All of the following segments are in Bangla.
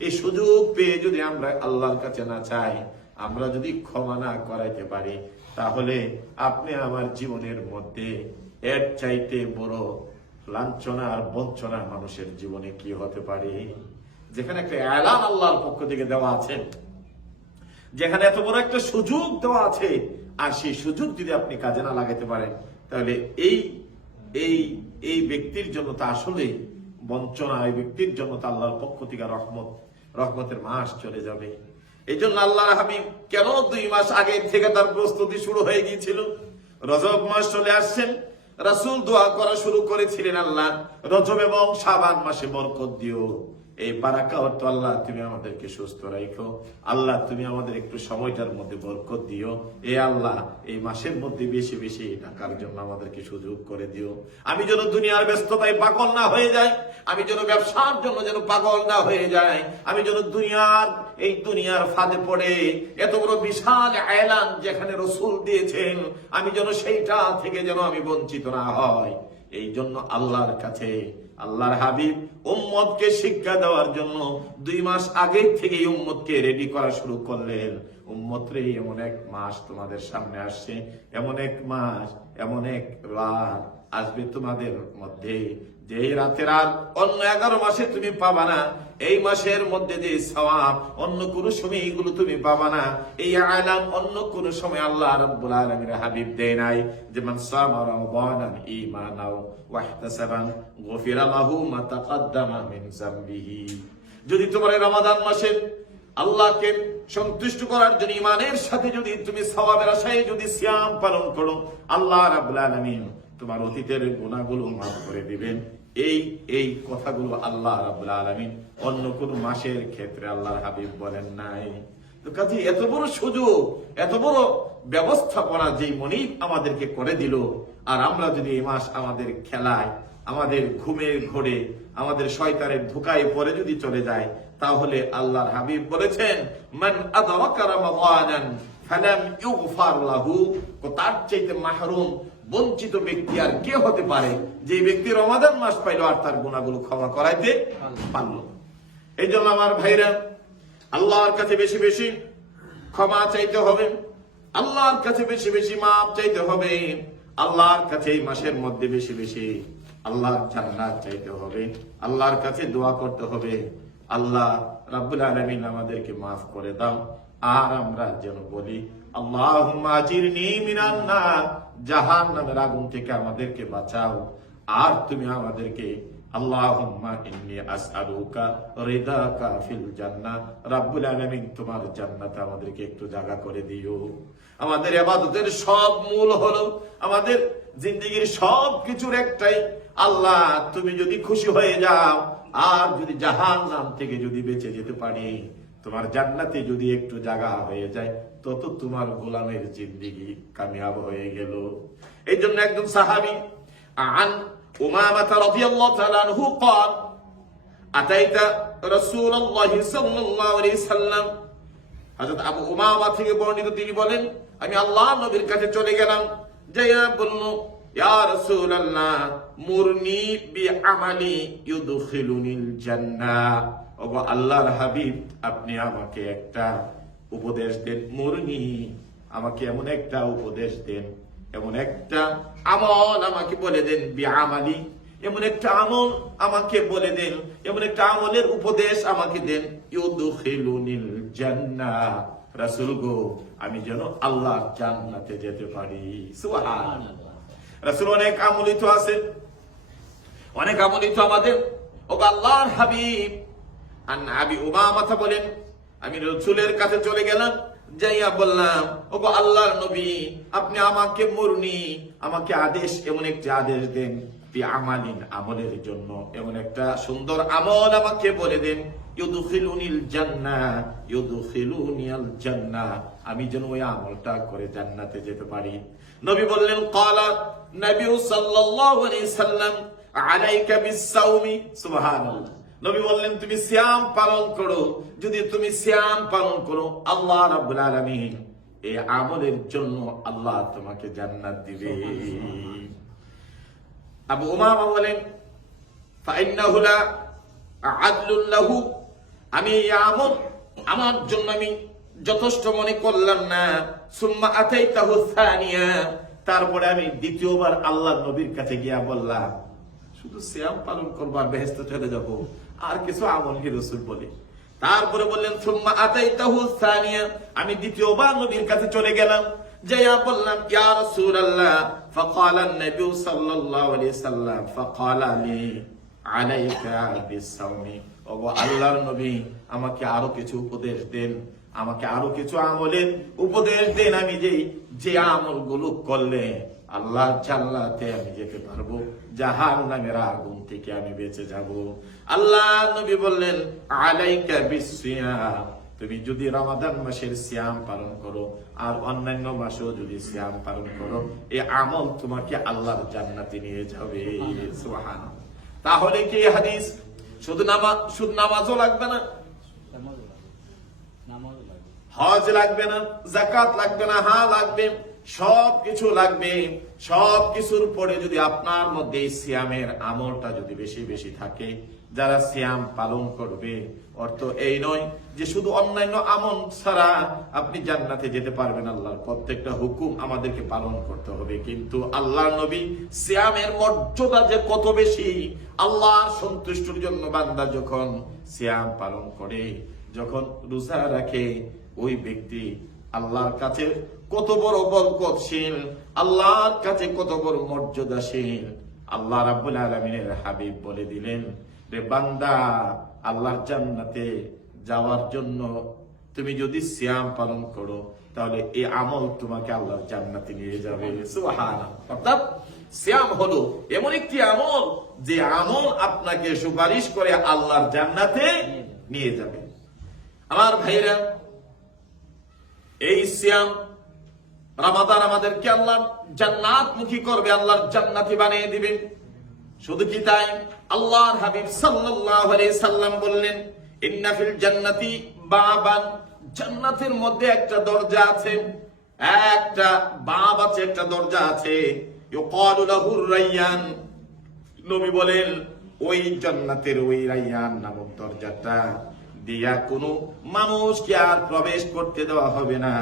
এই সুযোগ পেয়ে যদি আমরা আল্লাহর কাছে না চাই, আমরা যদি ক্ষমা না করাইতে পারি, তাহলে আপনি আমার জীবনের মধ্যে এর চাইতে বড় লাঞ্ছনা আর বঞ্চনা মানুষের জীবনে কি হতে পারে? যেখানে একটা এলান আল্লাহর পক্ষ থেকে দেওয়া আছে, যেখানে এত বড় একটা সুযোগ দেওয়া আছে, আর সেই সুযোগ যদি আপনি কাজে না লাগাতে পারেন, তাহলে এই এই এই ব্যক্তির জন্য তা আসলে বঞ্চনা, এই ব্যক্তির জন্য তা আল্লাহর পক্ষ থেকে রহমত। রহমতের মাস চলে যাবে। এই জন্য আল্লাহ হাবিব কেন দুই মাস আগে থেকে তার প্রস্তুতি শুরু হয়ে গিয়েছিল? রজব মাস চলে আসছেন রাসুল দোয়া করা শুরু করেছিলেন আল্লাহ। রজব এবং সাবান মাসে বরকত দিও। এই বারাকা অর্থ আল্লাহ, তুমি আমাদেরকে সুস্থ রাখো আল্লাহ, তুমি আমাদের একটু সময়টার মধ্যে বরকত দিও। এ আল্লাহ, এই মাসের মধ্যে বেশি বেশি টাকার জন্য আমাদেরকে সুযোগ করে দিও। আমি যেন দুনিয়ার ব্যস্ততায় পাগল না হয়ে যায় আমি যেন ব্যবসার জন্য যেন পাগল না হয়ে যায় আমি যেন দুনিয়ার, এই দুনিয়ার ফাঁদে পড়ে, এত বড় বিশাল আয়লান যেখানে রসুল দিয়েছেন, আমি যেন সেইটা থেকে যেন আমি বঞ্চিত না হয় এই জন্য আল্লাহর কাছে, আল্লাহর হাবিব উম্মতকে শিক্ষা দেওয়ার জন্য দুই মাস আগে থেকে উম্মতকে রেডি করা শুরু করলেন। উম্মতরে এমন এক মাস তোমাদের সামনে আসছে, এমন এক মাস, এমন এক রাত আসবে তোমাদের মধ্যে। যে রাতের আর অন্য এগারো মাসে তুমি পাবা না, এই মাসের মধ্যে যে সওয়াব, অন্য কোন সময় এইগুলো তুমি পাবা না, এই আলাম অন্য কোন সময় আল্লাহ রাব্বুল আলামিন হাবিব দেয় নাই যেমন ওয়াহতাসাবান মিন যদি তোমার রমাদান মাসের আল্লাহকে সন্তুষ্ট করার জন্য ইমানের সাথে যদি তুমি সওয়াবের আশায় যদি সিয়াম পালন করো, আল্লাহ রাব্বুল আলামিন তোমার অতীতের গুণাগুলো মাফ করে দিবেন। এই এই কথাগুলো আল্লাহ রাব্বুল আলামিন অন্য কোন মাসের ক্ষেত্রে আল্লাহর হাবিব বলেন নাই। কাজে, এত বড় সুযোগ, এত বড় ব্যবস্থাপনা যেই মনিব আমাদেরকে করে দিল, আর আমরা যদি এই মাস আমাদের খেলায়, আমাদের ঘুমের ঘোরে, আমাদের শয়তানের ধোকায় পরে যদি চলে যায়, তাহলে আল্লাহর হাবিব বলেছেন, মান আদারাকা রামাদানান ফালাম ইউগফার লাহু তার চাইতে মাহরুম বঞ্চিত ব্যক্তি আর কে হতে পারে যে ব্যক্তি রমাদান মাস পাইল আর তার গুণাগুলো ক্ষমা করাইতে পারল। এই জন্য আমার ভাইরা আল্লাহর কাছে বেশি বেশি ক্ষমা চাইতে হবে আল্লাহর কাছে বেশি বেশি মাপ চাইতে হবে আল্লাহর কাছে এই মাসের মধ্যে বেশি বেশি আল্লাহর জান্নাত চাইতে হবে আল্লাহর কাছে দোয়া করতে হবে। আল্লাহ রাব্বুল আলামিন আমাদেরকে মাফ করে দাও। আর আমরা যেন বলি আল্লাহুম্মা আজিরনি মিনান নার। জাহান্নামের আগুন থেকে আমাদেরকে বাঁচাও। আর তুমি আমাদেরকে একটু করে দিও। আমাদের সব মূল হলো, আমাদের একটাই, আল্লাহ, তুমি যদি খুশি হয়ে যাও, আর যদি জাহান নাম থেকে যদি বেঁচে যেতে পারি তোমার জান্নাতে যদি একটু জায়গা হয়ে যায় তত তোমার গোলামের জিন্দিগি কামিয়াব হয়ে গেল এই জন্য একজন সাহাবি আন উমামা রাদিয়াল্লাহু তাআলা আনহু قال أتيت رسول الله صلى الله عليه وسلم হযরত আবু উমামা থেকে বর্ণিত তিনি বলেন আমি আল্লাহ নবীর কাছে চলে গেলাম যাইয়া বলল আল্লাহর হাবিব, আপনি আমাকে একটা উপদেশ দেন। মুরনি, আমাকে এমন একটা উপদেশ দেন, এমন একটা আমল আমাকে বলে দেন বিআমালি, এমন একটা আমল আমাকে বলে দেন, এমন একটা আমলের উপদেশ আমাকে দেন ইউদখিলুনিল জান্নাহ। রাসূল গো, আমি যেন আল্লাহর জান্নাতে যেতে পারি। সুবহানাল্লাহ। রাসূল অনেক আমলিত আছে অনেক আমলিত আমাদের। ও আল্লাহর হাবিব, আন আবি উমামাতা বলেন, আমি রসুলের কাছে চলে গেলাম, যাইয়া বললাম ও গো আল্লাহর নবী, আপনি আমাকে মরুনি, আমাকে আদেশ, এমন একটি আদেশ দেন আমালিন, আমলের জন্য। এমন একটা সুন্দর আমল আমাকে বলে দেন, ইউদখিলুনিল জান্নাহ, ইউদখিলুনিয়াল জান্নাহ। আমি যেন ওই আমলটা করে জান্নাতে যেতে পারি। নবী বললেন, ক্বালা নবী সাল্লাল্লাহু আলাইহি সাল্লাম, আলাইকা বিস-সাওমি সুবহানাল্লাহ। নবী বললেন, তুমি সিয়াম পালন করো। যদি তুমি সিয়াম পালন করো, আল্লাহ রাব্বুল আলামিন এই আমলের জন্য আল্লাহ তোমাকে জান্নাত দিবে। আবু উমামা বলেন, ফাইন্নাহু লা আদলুন লাহু। আমি এই আমল আমার জন্য আমি যথেষ্ট মনে করলাম না সুম্মা আতাই তাহুসানিয়া তারপরে আমি দ্বিতীয়বার আল্লাহ নবীর কাছে গিয়া বললাম শুধু শ্যাম পালন করবো আর বেহেস্ত চলে যাব আর কিছু আমল কি রসুল বলে তারপরে বললেন সুম্মা আতাই তাহুসানিয়া আমি দ্বিতীয়বার নবীর কাছে চলে গেলাম যাইয়া বললাম ইয়া রাসূলুল্লাহ فقال النبي صلى الله عليه وسلم فقال لي আলাইকা বিসাউমি ওগো আল্লাহর নবী আমাকে আরো কিছু উপদেশ দেন আমাকে আরও কিছু আমলের উপদেশ দেন আমি যে যে আমলগুলো করলে আল্লাহ জাল্লাতে আমি যেতে পারব জাহান নামের আগুন থেকে আমি বেঁচে যাব। আল্লাহ নবী বললেন, আলাইকা বিসিয়াম তুমি যদি রমাদান মাসের সিয়াম পালন করো, আর অন্যান্য মাসেও যদি সিয়াম পালন করো এই আমল তোমাকে আল্লাহর জান্নাতে নিয়ে যাবে। তাহলে কি হাদিস? শুধু নামাজ শুধু নামাজও লাগবে না নামাজও লাগবে নামাজও লাগবে হজ লাগবে না জাকাত লাগবে না হা লাগবে সব কিছু লাগবে। সব কিছুর পরে যদি আপনার মধ্যে সিয়ামের আমলটা যদি বেশি বেশি থাকে, যারা সিয়াম পালন করবে, অর্থ এই নয় যে শুধু অন্যান্য আমল ছাড়া আপনি জান্নাতে যেতে পারবেন আল্লাহর। প্রত্যেকটা হুকুম আমাদেরকে পালন করতে হবে। কিন্তু আল্লাহ নবী সিয়ামের মর্যাদা যে কত বেশি, আল্লাহর সন্তুষ্টির জন্য বান্দা যখন সিয়াম পালন করে, যখন রোজা রাখে ওই ব্যক্তি আল্লাহর কাছে কত বড় বরকতশীল, আল্লাহর কাছে কত বড় মর্যাদাশীল। আল্লাহ রাব্বুল আলামিনের হাবিব বলে দিলেন, রে বান্দা, আল্লাহর জান্নাতে যাওয়ার জন্য তুমি যদি শ্যাম পালন করো, তাহলে এই আমল তোমাকে আল্লাহর জান্নাতে নিয়ে যাবে। অর্থাৎ সিয়াম হলো এমন একটি আমল, যে আমল আপনাকে সুপারিশ করে আল্লাহর জান্নাতে নিয়ে যাবে। আমার ভাইরা এই সিয়াম রামাদান আমাদেরকে আল্লাহ জান্নাত মুখী করবে, আল্লাহর জান্নাতি বানিয়ে দিবেন শুধু কি তাই? আল্লাহর হাবিব সাল্লাল্লাহু আলাইহি সাল্লাম বললেন, ইন্না ফিল জান্নাতি বাবান। জান্নাতের মধ্যে একটা দরজা আছে, একটা বাব আছে, একটা দরজা আছে। ইউকালু লাহুর রায়্যান নবী বলেন, ওই জান্নাতের ওই রাইয়ান নামক দরজাটা দিয়া কোনো মানুষকে আর প্রবেশ করতে দেওয়া হবে না।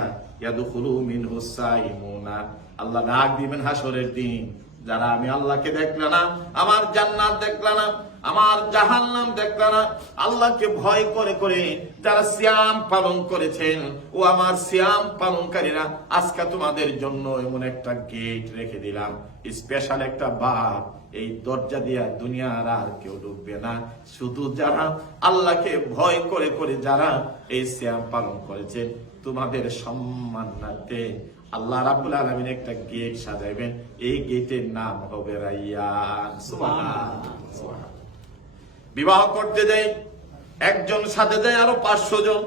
আল্লাহ ডাক দিবেন হাসরের দিন। যারা আমি আল্লাহকে দেখলে না, আমার জান্নাত দেখলে না, আমার জাহান্নাম দেখলে না, আল্লাহকে ভয় করে করে যারা সিয়াম পালন করেছেন, ও আমার সিয়াম পালনকারীরা, আজকে তোমাদের জন্য এমন একটা গেট রেখে দিলাম। স্পেশাল একটা বাপ এই দরজা দিয়া দুনিয়ার আর কেউ ঢুকবে না। শুধু যারা আল্লাহকে ভয় করে করে যারা এই শ্যাম পালন করেছেন তোমাদের সম্মান সম্মানার্থে আল্লাহ রাব্বুল আলামিন একটা গেট সাজাইবেন। এই গেটের নাম হবে। বিবাহ করতে যাই, একজন সাথে যায় আরও পাঁচশো জন।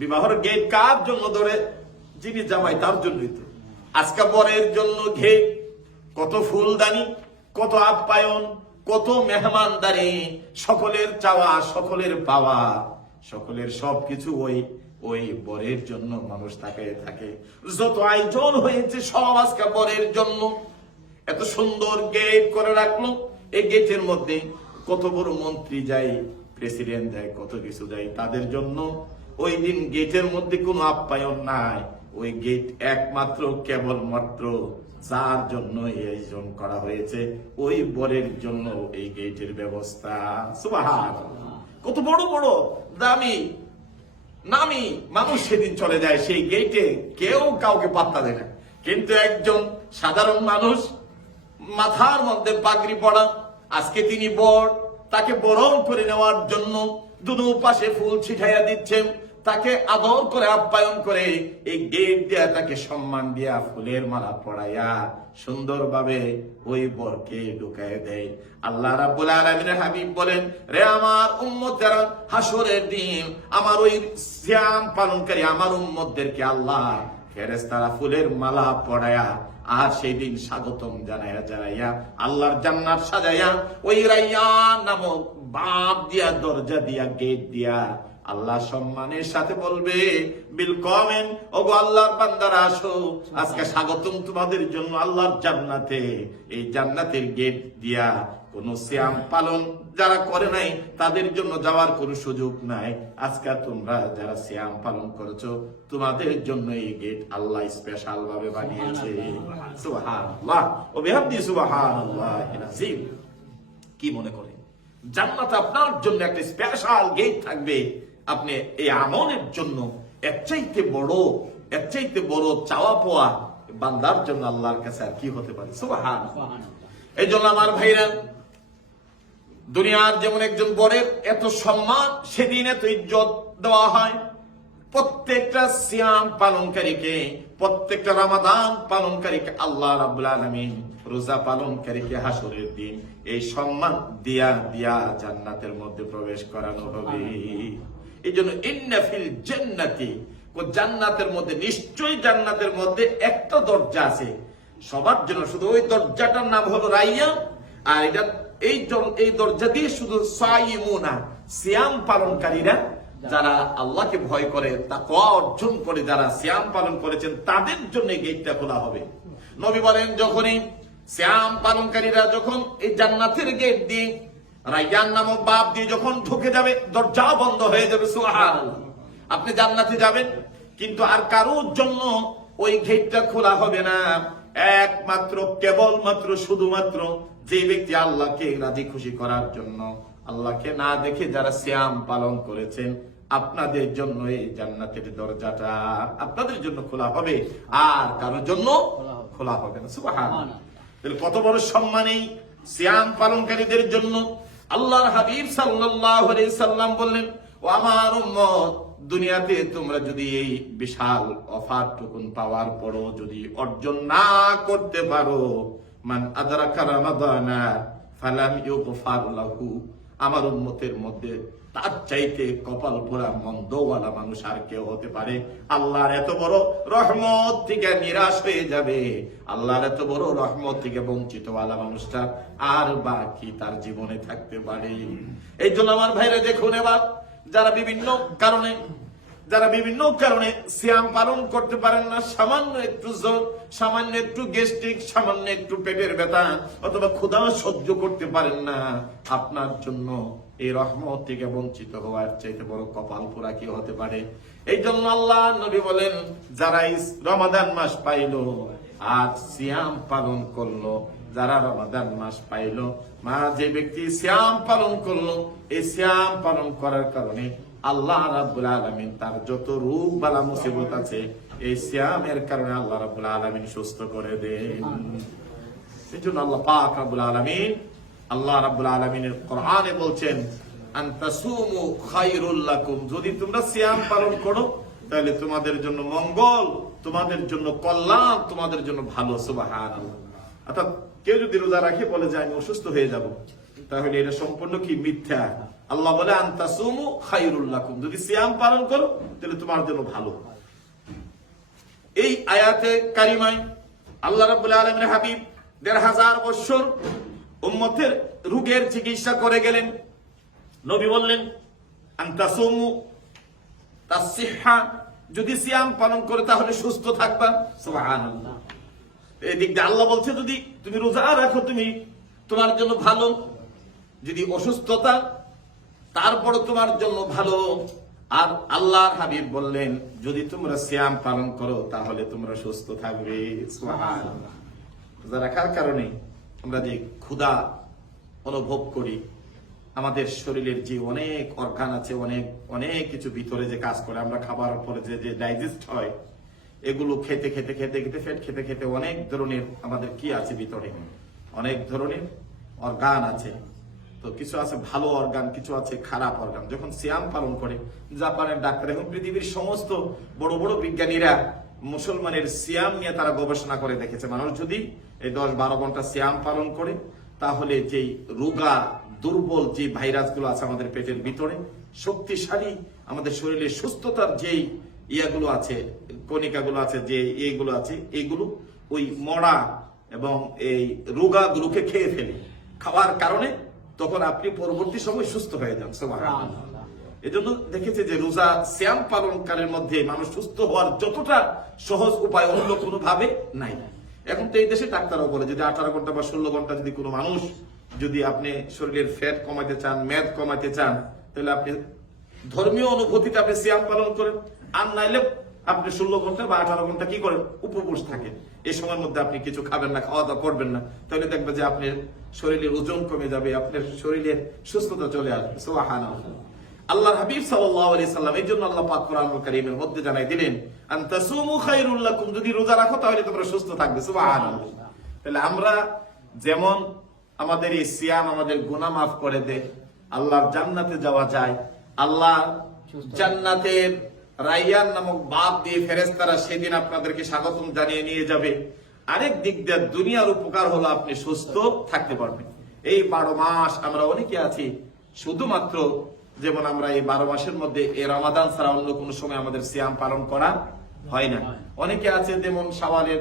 বিবাহর গেট কার জন্য ধরে? যিনি জামাই তার জন্যই তো। আজকে বরের জন্য ঘেট কত ফুলদানি। কত আপ্যায়ন, কত মেহমানদারি, সকলের চাওয়া, সকলের পাওয়া, সকলের সবকিছু ওই ওই বরের জন্য মানুষ তাকায় থাকে। যত আয়োজন হয়েছে, সব আজকে বরের জন্য। এত সুন্দর গেট করে রাখল। এই গেটের মধ্যে কত বড় মন্ত্রী যায় প্রেসিডেন্ট যায়, কত কিছু যায়, তাদের জন্য ওই দিন গেটের মধ্যে কোনো আপ্যায়ন নাই। ওই গেট একমাত্র, কেবলমাত্র যার জন্য এই আয়োজন করা হয়েছে। ওই বরের জন্য এই গেটের ব্যবস্থা। সুবাহান কত বড় বড়, দামি, নামি মানুষ সেদিন চলে যায় সেই গেটে। কেউ কাউকে পাত্তা দেয় না। কিন্তু একজন সাধারণ মানুষ, মাথার মধ্যে পাগড়ি পড়া আজকে তিনি বর, তাকে বরণ করে নেওয়ার জন্য দুনু পাশে ফুল ছিটাইয়া দিচ্ছেন। তাকে আদর করে, আপ্যায়ন করে, এই গেট দিয়া তাকে সম্মান দিয়া ফুলের মালা পড়াইয়া সুন্দরভাবে ওই বরকে ঢুকায় দেয়। আল্লাহ রাব্বুল আলামিনের হাবিব বলেন, রে আমার উম্মতেরা হাসরের দিন আমার ওই শ্যাম পালনকারী, আমার উম্মতদেরকে আল্লাহ ফেরেশতারা ফুলের মালা পড়ায়া আর সেই দিন স্বাগতম জানাইয়া জানাইয়া আল্লাহর জান্নাত সাজাইয়া ওই রাইয়ান নামক বাপ দিয়া, দরজা দিয়া, গেট দিয়া আল্লাহ সম্মানের সাথে বলবে বিল কমেন ওগো আল্লাহর বান্দারা আসো আজকে স্বাগতম তোমাদের জন্য আল্লাহর জান্নাতে। এই জান্নাতের গেট দিয়া কোন শ্যাম পালন যারা করে নাই তাদের জন্য যাওয়ার কোনো সুযোগ নাই। আজকে তোমরা যারা সিয়াম পালন করেছ তোমাদের জন্য এই গেট আল্লাহ স্পেশাল ভাবে বানিয়েছে। সুবহানাল্লাহ। ও বিহামদি সুবহানাল্লাহিল আযীম। কি মনে করে জান্নাত আপনার জন্য একটা স্পেশাল গেট থাকবে। আপনি এই আমলের জন্য এর চাইতে বড় এর চাইতে বড় চাওয়া পাওয়া বান্দার জন্য আল্লাহর কাছে আর কি হতে পারে? সুবহান এই জন্য আমার ভাইরা দুনিয়ার যেমন একজন বরের এত সম্মান সেদিন এত ইজ্জত দেওয়া হয়। প্রত্যেকটা সিয়াম পালনকারীকে প্রত্যেকটা রামাদান পালনকারীকে আল্লাহ রাব্বুল আলামিন রোজা পালনকারীকে হাসরের দিন এই সম্মান দিয়া দিয়া জান্নাতের মধ্যে প্রবেশ করানো হবে। এই জন্য ইন্নাফিল জান্নাতি জান্নাতের মধ্যে, নিশ্চয়ই জান্নাতের মধ্যে একটা দরজা আছে। সবার জন্য শুধু ওই দরজাটার নাম হলো রাইয়া, আর এটা, এই এই দরজা দিয়ে শুধু সাইমুনা, সিয়াম পালনকারীরা যারা আল্লাহকে ভয় করে তা অর্জন করে, যারা সিয়াম পালন করেছেন, তাদের জন্য গেটটা খোলা হবে। নবী বলেন, যখনই সিয়াম পালনকারীরা যখন এই জান্নাতের গেট দিয়ে রাইয়ান নামক বাপ দিয়ে যখন ঢুকে যাবে, দরজা বন্ধ হয়ে যাবে, সুবহানাল্লাহ আপনি জান্নাতে যাবেন, কিন্তু আর কারোর জন্য ওই গেটটা খোলা হবে না একমাত্র, কেবলমাত্র, শুধুমাত্র যে ব্যক্তি আল্লাহকে রাজি খুশি করার জন্য, আল্লাহকে না দেখে যারা শ্যাম পালন করেছেন, আপনাদের জন্য এই জান্নাতের দরজাটা আপনাদের জন্য খোলা হবে, আর কারোর জন্য খোলা হবে। না। তাহলে কত বড় সম্মান এই সিয়াম পালনকারীদের জন্য আল্লাহর হাবিব সাল্লাল্লাহু সাল্লাম বললেন, ও আমার উম্মত, দুনিয়াতে তোমরা যদি এই বিশাল অফার টুকুন পাওয়ার পরও যদি অর্জন না করতে পারো, মান আদরাকা রামাদানা, ফালাম ইউগফার লাহু, আমার উম্মতের মধ্যে তার চাইতে কপাল পোড়া মন্দওয়ালা মানুষ আর কেউ হতে পারে। আল্লাহর এত বড় রহমত থেকে নিরাশ হয়ে যাবে। আল্লাহর এত বড় রহমত থেকে বঞ্চিত ওয়ালা মানুষটা আর বাকি তার জীবনে থাকতে পারে। এই জন্য আমার ভাইরা দেখুন এবার, যারা বিভিন্ন কারণে, যারা বিভিন্ন কারণে সিয়াম পালন করতে পারেন না, সামান্য একটু জ্বর সামান্য একটু গেস্ট্রিক সামান্য একটু পেটের ব্যথা, অথবা ক্ষুধা সহ্য করতে পারেন না, আপনার জন্য এই রহমত থেকে বঞ্চিত হওয়ার চাইতে বড় কপাল পোড়া কি হতে পারে। এই জন্য আল্লাহ নবী বলেন যারা রমাদান মাস পাইলো আজ সিয়াম পালন করল যারা রমাদান মাস পাইলো মা যে ব্যক্তি শ্যাম পালন করল এই শ্যাম পালন করার কারণে আল্লাহ রাবুল আলমিন তার যত রোগ বালা মুসিবত আছে এই শ্যামের কারণে আল্লাহ রাব্বুল আলামিন সুস্থ করে দেন। এই জন্য আল্লাহ পাক রাব্বুল আলামিন আল্লাহ রাব্বুল আলামিনের কোরআনে বলছেন যদি তোমরা সিয়াম পালন করো, তাহলে তোমাদের জন্য মঙ্গল, তোমাদের জন্য কল্যাণ, তোমাদের জন্য ভালো, সুবহানাল্লাহ। অর্থাৎ কেউ যদি রোজা রাখে, বলে যে আমি অসুস্থ হয়ে যাব, তাহলে এটা সম্পূর্ণ কি মিথ্যা? আল্লাহ বলে, আনতাসুমু খায়রুল লাকুম। যদি সিয়াম পালন করো, তাহলে তোমার জন্য ভালো। এই আয়াতে কারিমায় আল্লাহ রাব্বুল আলামিনের হাবিব দেড় হাজার বছর উম্মতের রোগের চিকিৎসা করে গেলেন। নবী বললেন আন্তাসুমু তাসিহা যদি সিয়াম পালন করে তাহলে সুস্থ থাকবা। এদিক দিয়ে আল্লাহ বলছে, যদি তুমি রোজা রাখো, তুমি তোমার জন্য ভালো। যদি অসুস্থতা তারপর তোমার জন্য ভালো। আর আল্লাহর হাবিব বললেন, যদি তোমরা শ্যাম পালন করো, তাহলে তোমরা সুস্থ থাকবে। রোজা রাখার কারণে আমরা যে ক্ষুধা অনুভব করি, আমাদের শরীরের যে অনেক অর্গান আছে, অনেক অনেক কিছু ভিতরে যে কাজ করে, আমরা খাবার পরে যে যে ডাইজেস্ট হয়, এগুলো খেতে খেতে খেতে খেতে, ফেট খেতে খেতে অনেক ধরনের আমাদের কি আছে ভিতরে? অনেক ধরনের অর্গান আছে। তো কিছু আছে ভালো অর্গান কিছু আছে খারাপ অর্গান যখন সিয়াম পালন করে, জাপানের ডাক্তার এবং পৃথিবীর সমস্ত বড় বড় বিজ্ঞানীরা মুসলমানের সিয়াম নিয়ে তারা গবেষণা করে দেখেছে। মানুষ যদি এই দশ বারো ঘণ্টা শ্যাম পালন করে তাহলে যেই রোগা দুর্বল যে ভাইরাসগুলো আছে আমাদের পেটের ভিতরে শক্তিশালী আমাদের শরীরে সুস্থতার যেই ইয়াগুলো আছে কণিকাগুলো আছে যে এইগুলো আছে এইগুলো ওই মরা এবং এই রোগাগুলোকে খেয়ে ফেলে। খাওয়ার কারণে তখন আপনি পরবর্তী সময় সুস্থ হয়ে যান। এজন্য দেখেছে যে রোজা শ্যাম পালনকারের মধ্যে মানুষ সুস্থ হওয়ার যতটা সহজ উপায় অন্য কোনো ভাবে নাই। এখন তো এই দেশে ডাক্তারও বলে, যদি আঠারো ঘণ্টা বা ষোলো ঘণ্টা যদি কোনো মানুষ যদি আপনি শরীরের ফ্যাট কমাতে চান মেদ কমাতে চান, তাহলে আপনি ধর্মীয় অনুভূতিতে আপনি সিয়াম পালন করেন। আর নাইলে আপনি ষোলো ঘণ্টা বা আঠারো ঘণ্টা কি করেন? উপবাস থাকেন। এই সময়ের মধ্যে আপনি কিছু খাবেন না খাওয়া দাওয়া করবেন না। তাহলে দেখবেন যে আপনার শরীরের ওজন কমে যাবে, আপনার শরীরের সুস্থতা চলে আসবে। সোহানা আল্লাহ হাবিব সাল্লাম, এই জন্য আল্লাহ পাক কোরআনুল কারীমের মধ্যে জানাই দিলেন যদি রোজা রাখো তাহলে তোমরা সুস্থ থাকবে। তাহলে আমরা যেমন আমাদের এই সিয়াম, আমাদের গুনাহ মাফ করে দে আল্লাহর জান্নাতে যাওয়া যায়, আল্লাহ জান্নাতের রাইয়ান নামক বাপ দিয়ে ফেরেশতারা সেদিন আপনাদেরকে স্বাগতম জানিয়ে নিয়ে যাবে। আরেক দিক দিয়ে দুনিয়ার উপকার হলো আপনি সুস্থ থাকতে পারবেন। এই বারো মাস আমরা অনেকে আছি, শুধুমাত্র যেমন আমরা এই বারো মাসের মধ্যে এই রমাদান ছাড়া অন্য কোনো সময় আমাদের সিয়াম পালন করা হয় না। অনেকে আছে যেমন সাওয়ালের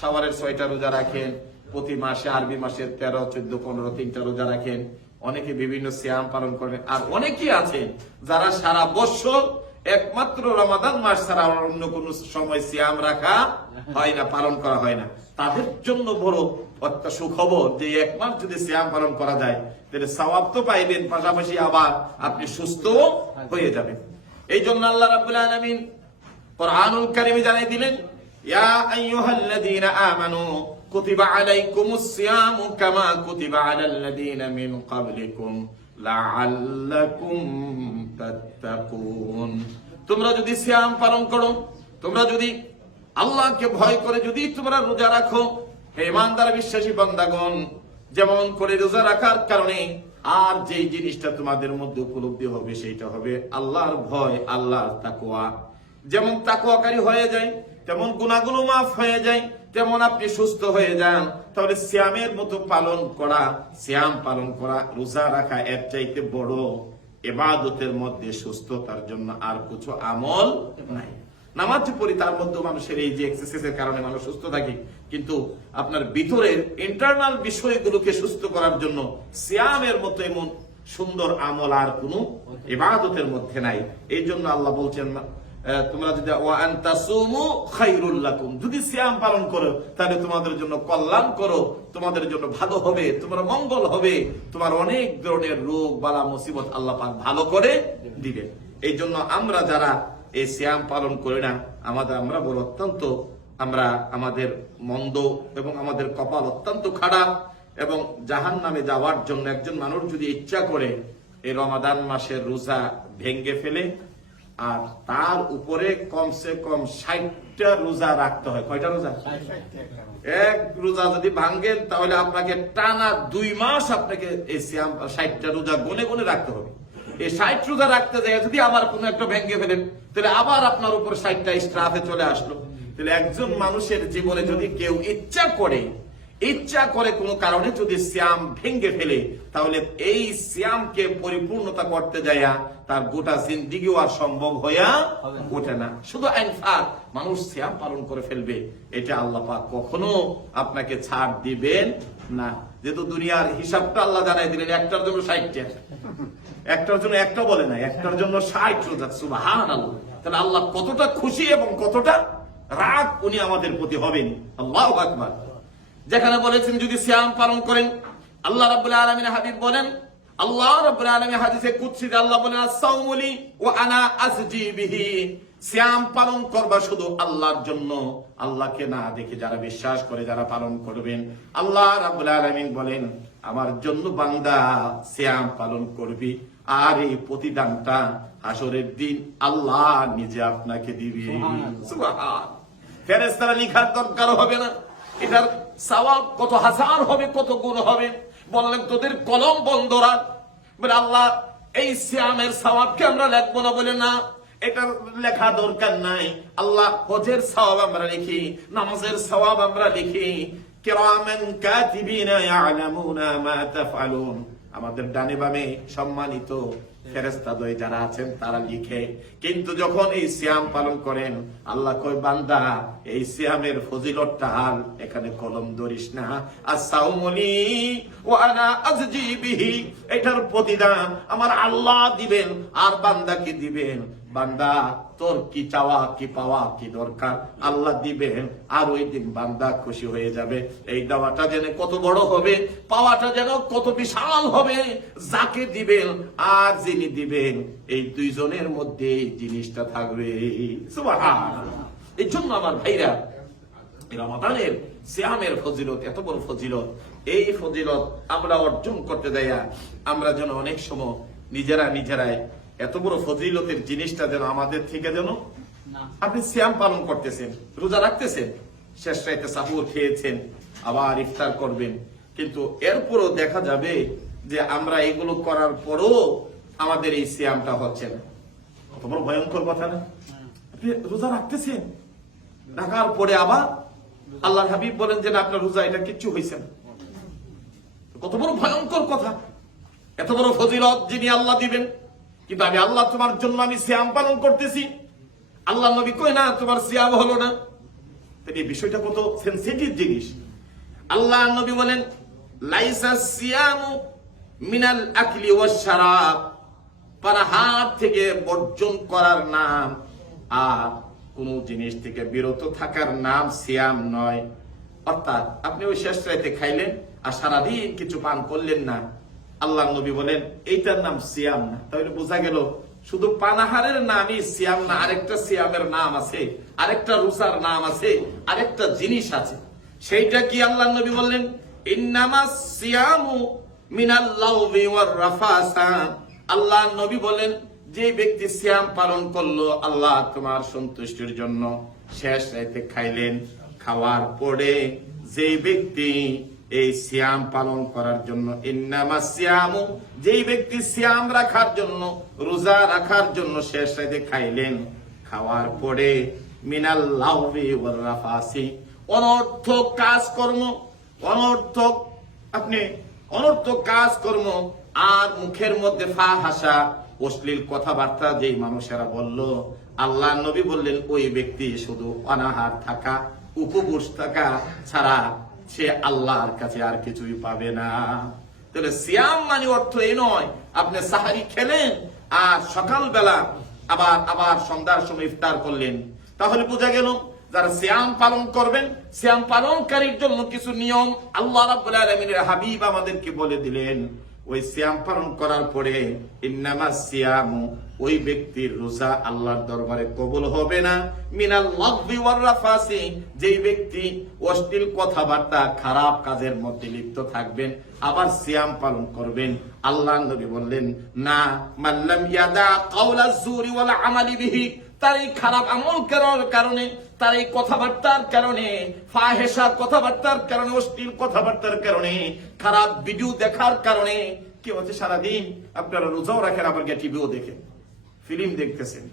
সাওয়ালের ছয়টা রোজা রাখেন, প্রতি মাসে আরবি মাসের তেরো, চোদ্দ, পনেরো, তিনটা রোজা রাখেন। অনেকে বিভিন্ন সিয়াম পালন করেন। আর অনেকে আছে যারা সারা বছর একমাত্র রমাদান মাস ছাড়া অন্য কোন সময় সিয়াম রাখা হয় না, পালন করা হয় না। তাদের জন্য বড় অত্যা সুখবর যে এক মাস যদি শ্যাম পালন করা যায়, তাহলে সওয়াব তো পাইবেন, পাশাপাশি আবার আপনি সুস্থ হয়ে যাবেন। এই জন্য আল্লাহ রাব্বুল আলামিন কোরআনুল কারিমে জানাই দিলেন, ইয়া আইয়ুহাল্লাযীনা আমানু কুতিবা আলাইকুমুস কামা কুতিবা আলাল্লাযীনা মিন ক্বাবলিকুম লাআল্লাকুম তাত্তাকুন। তোমরা যদি সিয়াম পালন করো, তোমরা যদি আল্লাহকে ভয় করে যদি তোমরা রোজা রাখো হে ইমানদার বিশ্বাসী বান্দাগণ, যেমন করে রোজা রাখার কারণে আর যেই জিনিসটা তোমাদের মধ্যে উপলব্ধি হবে সেইটা হবে আল্লাহর ভয়, আল্লাহর তাকওয়া। যেমন তাকওয়াকারী হয়ে যায়, তেমন গুণাগুলো মাফ হয়ে যায়, তেমন আপনি সুস্থ হয়ে যান, তাহলে শ্যামের মতো পালন করা শ্যাম পালন করা, রোজা রাখা এর চাইতে বড় এবাদতের মধ্যে সুস্থতার জন্য আর কিছু আমল নাই। নামাজ পড়ি তার মধ্যে মানুষের এই যে এক্সারসাইজের কারণে মানুষ সুস্থ থাকে কিন্তু আপনার ভিতরের ইন্টারনাল বিষয়গুলোকে সুস্থ করার জন্য সিয়ামের মতো এমন সুন্দর আমল আর কোনো ইবাদতের মধ্যে নাই। এই জন্য আল্লাহ বলছেন তোমরা যদি যদি সিয়াম পালন করো, তাহলে তোমাদের জন্য কল্যাণ করো, তোমাদের জন্য ভালো হবে, তোমার মঙ্গল হবে, তোমার অনেক ধরনের রোগ, বালা, মুসিবত আল্লাহ পাক ভালো করে দিবে এই জন্য আমরা যারা এই সিয়াম পালন করি না, আমাদের, আমরা বড় অত্যন্ত আমরা আমাদের মন্দ এবং আমাদের কপাল অত্যন্ত খারাপ এবং জাহান নামে যাওয়ার জন্য একজন মানুষ যদি ইচ্ছা করে এই রমাদান মাসের রোজা ভেঙ্গে ফেলে, আর তার উপরে কমসে কম ষাটটা রোজা রাখতে হয়। কয়টা রোজা? এক রোজা যদি ভাঙ্গেন তাহলে আপনাকে টানা দুই মাস আপনাকে এই ষাটটা রোজা গনে গনে রাখতে হবে। এই ষাট রোজা রাখতে যায় যদি আবার কোনো একটা ভেঙ্গে ফেলেন, তাহলে আবার আপনার উপর ষাটটা স্ট্রাফে চলে আসলো। তাহলে একজন মানুষের জীবনে যদি কেউ ইচ্ছা করে ইচ্ছা করে কোনো কারণে যদি শ্যাম ভেঙ্গে ফেলে তাহলে এই শ্যামকে পরিপূর্ণতা করতে যাইয়া তার গোটা জিন্দিগিও আর সম্ভব হইয়া ওঠে না। শুধু আইনফার মানুষ শ্যাম পালন করে ফেলবে। এটা আল্লাহ পাক কখনো আপনাকে ছাড় দিবেন না। যেহেতু দুনিয়ার হিসাবটা আল্লাহ জানাই দিলেন একটার জন্য ষাটটা। একটার জন্য একটা বলে না একটার জন্য ষাট রোজা আল্লাহ তাহলে আল্লাহ কতটা খুশি এবং কতটা রাগ উনি আমাদের প্রতি হবেন। আল্লাহ আকবার। যেখানে বলেছেন যদি শ্যাম পালন করেন আল্লাহ রাব্বুল আলামিন হাবিব বলেন আল্লাহ রাব্বুল আলামিন হাদিসে আল্লাহ বলেন আস-সাওমুলি ওয়া আনা আসজি বিহি। শ্যাম পালন করবা শুধু আল্লাহর জন্য আল্লাহকে না দেখে যারা বিশ্বাস করে যারা পালন করবেন। আল্লাহ রাব্বুল আলামিন বলেন আমার জন্য বান্দা শ্যাম পালন করবি আর এই প্রতিদানটা হাসরের দিন আল্লাহ নিজে আপনাকে দিবে। সুবহান। ফেরেস্তারা লিখার দরকার হবে না। এটার সওয়াব কত হাজার হবে, কত গুণ হবে। বললেন তোদের কলম বন্ধ রাখ। বলে আল্লাহ, এই শ্যামের সওয়াবকে আমরা লিখব না বলে না। এটার লেখা দরকার নাই। আল্লাহ হজের সওয়াব আমরা লিখি, নামাজের সওয়াব আমরা লিখি। কিরামান কাতিবিনা ইয়ালামুনা মা তাফআলুন। আমাদের ডানে বামে সম্মানিত ফেরেস্তাদয় যারা আছেন, তারা লিখে। কিন্তু যখন এই সিয়াম পালন করেন, আল্লাহ কয়, বান্দা, এই ফজিলতটা আর এখানে কলম ধরিস না। আসাউমনি ও আনা আজজিবিহি এটার প্রতিদান আমার আল্লাহ দিবেন, আর বান্দাকে দিবেন? বান্দা, তোর কি চাওয়া, কি পাওয়া, কি দরকার? আল্লাহ দিবেন, আর ওই দিন বান্দা খুশি হয়ে যাবে। এই দাওয়াটা যেন কত বড় হবে, পাওয়াটা যেন কত বিশাল হবে। যাকে দিবেন, আর যিনি দিবেন, এই দুইজনের মধ্যে এই জিনিসটা থাকবে। এই জন্য আমার ভাইরা রমাদানের সিয়ামের ফজিলত, এত বড় ফজিলত। এই ফজিলত আমরা অর্জন করতে দেয়া, আমরা যেন অনেক সময় নিজেরা নিজেরাই এত বড় ফজিলতের জিনিসটা যেন আমাদের থেকে যেন আপনি সিয়াম পালন করতেছেন রোজা রাখতেছেন শেষ রাইতে সাহুর খেয়েছেন আবার ইফতার করবেন। কিন্তু এরপরও দেখা যাবে যে আমরা এগুলো করার পরও আমাদের এই সিয়ামটা হচ্ছে না। কত বড় ভয়ঙ্কর কথা না? হ্যাঁ। আপনি রোজা রাখতেছেন রাখার পরে আবার আল্লাহ হাবিব বলেন যে না আপনার রোজা এটা কিচ্ছু হয়েছে না। কত বড় ভয়ঙ্কর কথা। এত বড় ফজিলত যিনি আল্লাহ দিবেন কিন্তু আমি আল্লাহ তোমার জন্য আমি সিয়াম পালন করতেছি। আল্লাহ নবী কই না, তোমার সিয়াম হলো না। এই বিষয়টা কত সেন্সিটিভ জিনিস। আল্লাহ নবী বলেন, লাইসা সিয়ামু মিনাল আকলি ওয়াস শারাব। পানাহার থেকে বর্জন করার নাম, আর কোন জিনিস থেকে বিরত থাকার নাম সিয়াম নয়। অর্থাৎ আপনি ওই শেষ রাইতে খাইলেন, আর সারাদিন কিছু পান করলেন না। আল্লাহ নবী বলেন, এইটার নাম সিয়াম না। তাহলে বোঝা গেল, শুধু পানাহারের নামই সিয়াম না, আরেকটা সিয়ামের নাম আছে, আরেকটা রুসার নাম আছে, আরেকটা জিনিস আছে। সেইটা কি আল্লাহ নবী বললেন? সিয়ামু মিনাল্লাহি ওয়ার রাফাসা। আল্লাহ নবী বলেন, যে ব্যক্তি সিয়াম পালন করল, আল্লাহ তোমার সন্তুষ্টির জন্য শেষ রাইতে খাইলেন, খাওয়ার পরে যে ব্যক্তি এই শ্যাম পালন করার জন্য। ইন্নামা সিয়ামু, যেই ব্যক্তি সিয়াম রাখার জন্য, রোজা রাখার জন্য শেষ রাতে খাইলেন। খাওয়ার পরে মিনাল ওয়ার রাফাসি, অনর্থক কাজকর্ম, অনর্থক আপনি অনর্থক কাজকর্ম, আর মুখের মধ্যে ফা হাসা, অশ্লীল কথাবার্তা যেই মানুষেরা বলল, আল্লাহ নবী বললেন, ওই ব্যক্তি শুধু অনাহার থাকা উপবোস থাকা ছাড়া সে আল্লাহর কাছে আর কিছুই পাবে না। তাহলে সিয়াম মানে অর্থ এই নয়, আপনি সাহারি খেলেন আর সকালবেলা আবার আবার সন্ধ্যার সময় ইফতার করলেন। তাহলে বোঝা গেল, যারা শ্যাম পালন করবেন শ্যাম পালনকারীর জন্য কিছু নিয়ম আল্লাহ রাবুল আলমিনের হাবিব আমাদেরকে বলে দিলেন। ওই সিয়াম পালন করার পরে ইন্নামা সিয়ামু, ওই ব্যক্তির রোজা আল্লাহর দরবারে কবুল হবে না। মিনাল লাগবি ওয়ার রাফাসি, যেই ব্যক্তি অশ্লীল কথাবার্তা, খারাপ কাজের মধ্যে লিপ্ত থাকবেন, আবার সিয়াম পালন করবেন। আল্লাহ নবী বললেন, না মাল্লাম ইয়াদা কাওলা জুরি ওয়াল আমালি বিহি। তার এই খারাপ আমল করার কারণে, তার এই কথাবার্তার কারণে ফাহেসা কথাবার্তার কারণে, অশ্লীল কথাবার্তার কারণে, খারাপ ভিডিও দেখার কারণে, কি হচ্ছে সারাদিন? আপনারা রোজাও রাখেন, আবার গিয়ে টিভিও দেখেন ফিল্ম দেখতেছেন।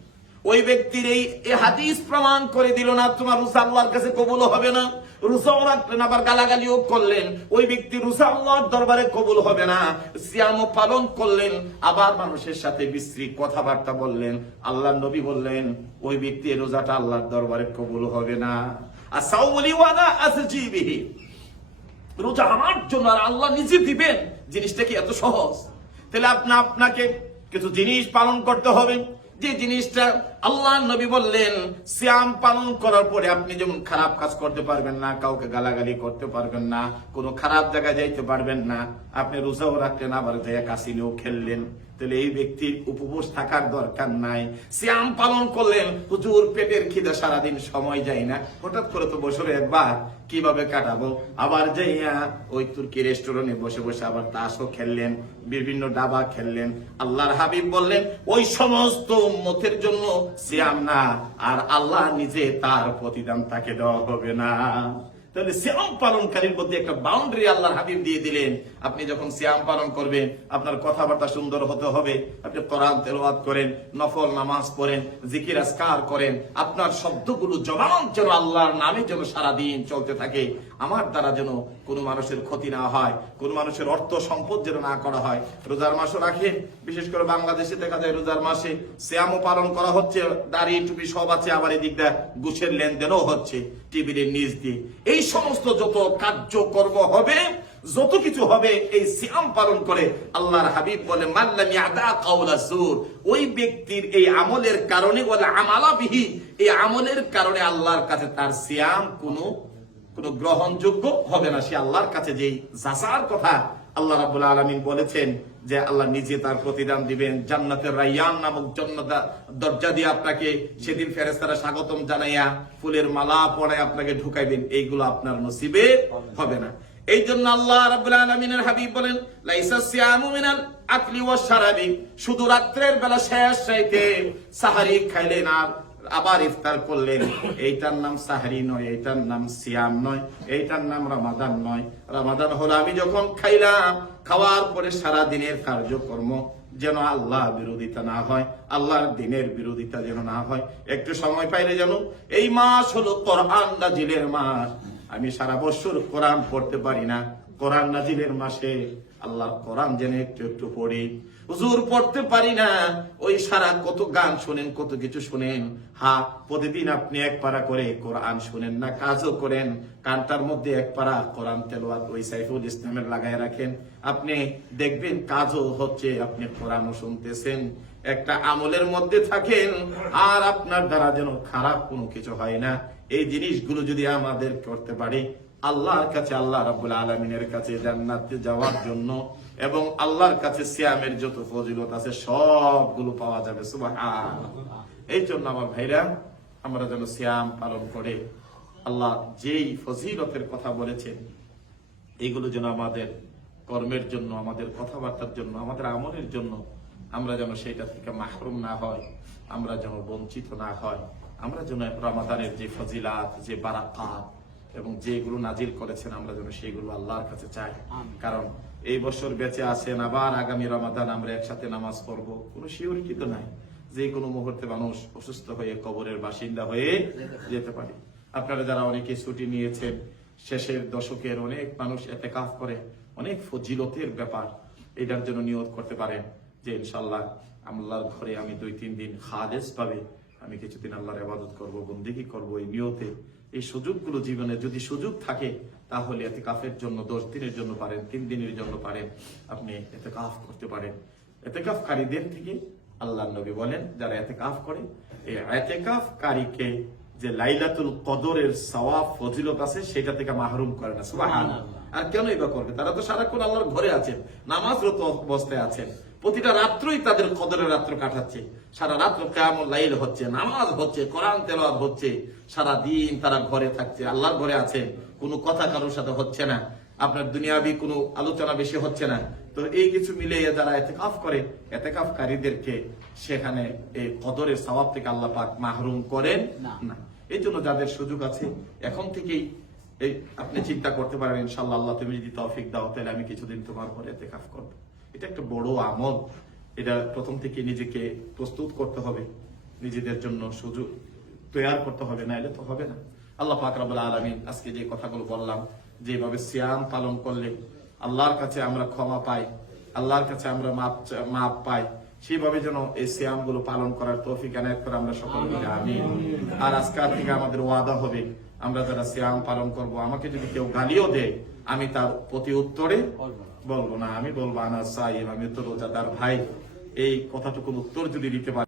ওই ব্যক্তির এই হাদিস প্রমাণ করে দিল না, তোমার রোজা আল্লাহর কাছে কবুল হবে না। রোজাও রাখলেন আবার গালাগালিও করলেন, ওই ব্যক্তি রোজা আল্লাহর দরবারে কবুল হবে না সিয়াম পালন করলেন, আবার মানুষের সাথে বিশ্রী কথাবার্তা বললেন আল্লাহ নবী বললেন, ওই ব্যক্তি রোজাটা আল্লাহর দরবারে কবুল হবে না। আর সাউলি রোজা আমার জন্য আর আল্লাহ নিজে দিবেন জিনিসটা কি এত সহজ? তাহলে আপনি, আপনাকে কিছু জিনিস পালন করতে হবে, যে জিনিসটা আল্লাহ নবী বললেন শ্যাম পালন করার পরে আপনি যেমন খারাপ কাজ করতে পারবেন না, কাউকে গালাগালি করতে পারবেন না, কোনো খারাপ জায়গায় যাইতে পারবেন না, আপনি রোজাও রাখলেন, আবার যাইয়া কাসিনেও খেললেন। তাহলে এই ব্যক্তির উপবোস থাকার দরকার নাই। শ্যাম পালন করলেন, হুজুর পেটের খিদে সারাদিন সময় যায় না। হঠাৎ করে তো বছরে একবার, কীভাবে কাটাবো? আবার যাইয়া ওই তুর্কি রেস্টুরেন্টে বসে বসে আবার তাসও খেললেন, বিভিন্ন ডাবা খেললেন। আল্লাহর হাবিব বললেন, ওই সমস্ত উম্মতের জন্য সিয়াম না, আর আল্লাহ নিজে তার প্রতিদান তাকে দেওয়া হবে না। তাহলে সিয়াম পালনকারীর মধ্যে একটা বাউন্ডারি আল্লাহর হাবিব দিয়ে দিলেন। আপনি যখন সিয়াম পালন করবেন, আপনার কথাবার্তা সুন্দর হতে হবে। আপনি কোরআন তেলাওয়াত করেন, নফল নামাজ পড়েন, জিকির আসকার করেন। আপনার শব্দগুলো জবান যেন আল্লাহর নামে যেন সারাদিন চলতে থাকে। আমার দ্বারা যেন কোনো মানুষের ক্ষতি না হয়, কোনো মানুষের অর্থ সম্পদ যেন না করা হয়। রোজার মাসও রাখেন, বিশেষ করে বাংলাদেশে দেখা যায় রোজার মাসে শ্যামও পালন করা হচ্ছে, দাড়ি টুপি সব আছে, আবার এদিকটা ঘুষের লেনদেনও হচ্ছে টিভির নিজ দিয়ে। এই সমস্ত যত কার্যকর্ম হবে, যত কিছু হবে, এই সিয়াম পালন করে আল্লাহর হাবিব বলে মাল্লাম ইয়াদা কাউলা সুর ওই ব্যক্তির এই আমলের কারণে, বলে, আমালা বিহি। এই আমলের কারণে আল্লাহর কাছে তার সিয়াম কোনো কোনো গ্রহণযোগ্য হবে না। সে আল্লাহর কাছে যেই জাসার কথা আল্লাহ রাব্বুল আলামিন বলেছেন যে আল্লাহ নিজে তার প্রতিদান দিবেন। জান্নাতের রাইয়ান নামক জন্নত দরজা দিয়ে আপনাকে সেদিন ফেরেস্তারা স্বাগতম জানাইয়া ফুলের মালা পরায় আপনাকে ঢুকাইবেন। এইগুলো আপনার নসিবে হবে না। এই জন্য আল্লাহ রাব্বুল আলামিনের হাবিব বলেন লাইসা আকলি ওয়াশ শারাবি। শুধু রাত্রের বেলা শেষ রাইতে সাহারি খাইলেন আর আবার ইফতার করলেন। এইটার নাম সাহারি নয়, এইটার নাম সিয়াম নয়, এইটার নাম রমাদান নয়। রমাদান হলো আমি যখন খাইলাম, খাওয়ার পরে সারা দিনের কার্যকর্ম যেন আল্লাহ বিরোধিতা না হয়, আল্লাহর দিনের বিরোধিতা যেন না হয়। একটু সময় পাইলে যেন এই মাস হলো কোরআন নাজিলের মাস। আমি সারা বছর কোরআন পড়তে পারি না। কোরআন নাজিলের মাসে আল্লাহর কোরআন যেন একটু একটু পড়ি। হুজুর পড়তে পারি না। ওই সারা কত গান শোনেন, কত কিছু শোনেন। হা, প্রতিদিন আপনি এক পারা করে কোরআন শোনেন না, কাজও করেন। কানটার মধ্যে এক পারা কোরআন তেলোয়াত ওই সাইফুল ইসলামের লাগায় রাখেন। আপনি দেখবেন কাজও হচ্ছে, আপনি কোরআনও শুনতেছেন। একটা আমলের মধ্যে থাকেন, আর আপনার দ্বারা যেন খারাপ কোনো কিছু হয় না। এই জিনিসগুলো যদি আমাদের করতে পারি, আল্লাহর কাছে, আল্লাহ রাব্বুল আলমিনের কাছে জান্নাতে যাওয়ার জন্য এবং আল্লাহর কাছে সিয়ামের যত ফজিলত আছে সবগুলো পাওয়া যাবে এই জন্য আমার ভাইরা আমরা যেন সিয়াম পালন করে আল্লাহ যেই ফজিলতের কথা বলেছেন এইগুলো যেন আমাদের কর্মের জন্য আমাদের কথাবার্তার জন্য আমাদের আমলের জন্য আমরা যেন সেইটা থেকে মাহরুম না হয় আমরা যেন বঞ্চিত না হয় আমরা যেন রমাদানের যে ফজিলাত যে বারাকাত এবং যেগুলো নাজিল করেছেন আমরা যেন সেইগুলো আল্লাহর কাছে চাই। কারণ এই বছর বেঁচে আছেন, আবার আগামী রমাদান আমরা একসাথে নামাজ পড়ব। কোনো শিওরিটি তো নাই। যে কোনো মুহূর্তে মানুষ অসুস্থ হয়ে কবরের বাসিন্দা হয়ে যেতে পারে। আপনারা যারা অনেকে ছুটি নিয়েছেন, শেষের দশকের অনেক মানুষ এতে কাজ করে, অনেক ফজিলতের ব্যাপার, এটার জন্য নিয়োগ করতে পারেন যে ইনশাল্লাহ আল্লাহর ঘরে আমি দুই, তিন দিন খাদেশ পাবে। আমি কিছুদিন আল্লাহর আবাদত করব, বন্দিগি করব এই নিয়তে। এই সুযোগগুলো জীবনে যদি সুযোগ থাকে তাহলে এতে কাফের জন্য দশ দিনের জন্য পারেন, তিন দিনের জন্য পারেন, আপনি এতে কাফ করতে পারেন। এতে কাফকারীদের থেকে আল্লাহ নবী বলেন, যারা এতে কাফ করে, এই এতেকাফ কারীকে যে লাইলাতুল কদরের সওয়াব, ফজিলত আছে, সেটা থেকে মাহরুম করে না। আর কেন এবার করবে? তারা তো সারাক্ষণ আল্লাহর ঘরে আছেন, নামাজরত অবস্থায় আছেন। প্রতিটা রাত্রই তাদের কদরের রাত্র কাটাচ্ছে। সারা রাত্র কেমন লাইল হচ্ছে নামাজ হচ্ছে কোরআন তেলাওয়াত হচ্ছে। সারা দিন তারা ঘরে থাকছে আল্লাহর ঘরে আছেন। কোনো কথা কারোর সাথে হচ্ছে না। আপনার দুনিয়াবি কোনো আলোচনা বেশি হচ্ছে না। তো এই কিছু মিলে যারা এতেকাফ করে এতেকাফকারীদেরকে সেখানে এই কদরের স্বভাব থেকে আল্লাহ পাক মাহরুম করেন না। না। এই জন্য যাদের সুযোগ আছে এখন থেকেই এই আপনি চিন্তা করতে পারেন ইনশাল্লাহ আল্লাহ তুমি যদি তৌফিক দাও তাহলে আমি কিছুদিন তোমার পরে এতেকাফ করব। এটা একটা বড় আমল এটা প্রথম থেকে নিজেকে প্রস্তুত করতে হবে, নিজেদের জন্য সুযোগ তৈরি করতে হবে না এলে তো হবে না আল্লাহ পাক রাব্বুল আলামিন আজকে যে কথাগুলো বললাম, যেভাবে সিয়াম পালন করলে আল্লাহর কাছে আমরা ক্ষমা পাই, আল্লাহর কাছে আমরা মাপ মাপ পাই সেইভাবে যেন এই সিয়ামগুলো পালন করার তৌফিক এনায়ত করে আমরা সকল মিলে আমি আর আজকাল থেকে আমাদের ওয়াদা হবে, আমরা যারা সিয়াম পালন করব, আমাকে যদি কেউ গালিও দেয়, আমি তার প্রতি উত্তরে। বলব না, আমি বলব আনা সাইম আমি তো রোজাদার ভাই। এই কথাটুকুর উত্তর যদি দিতে পারি।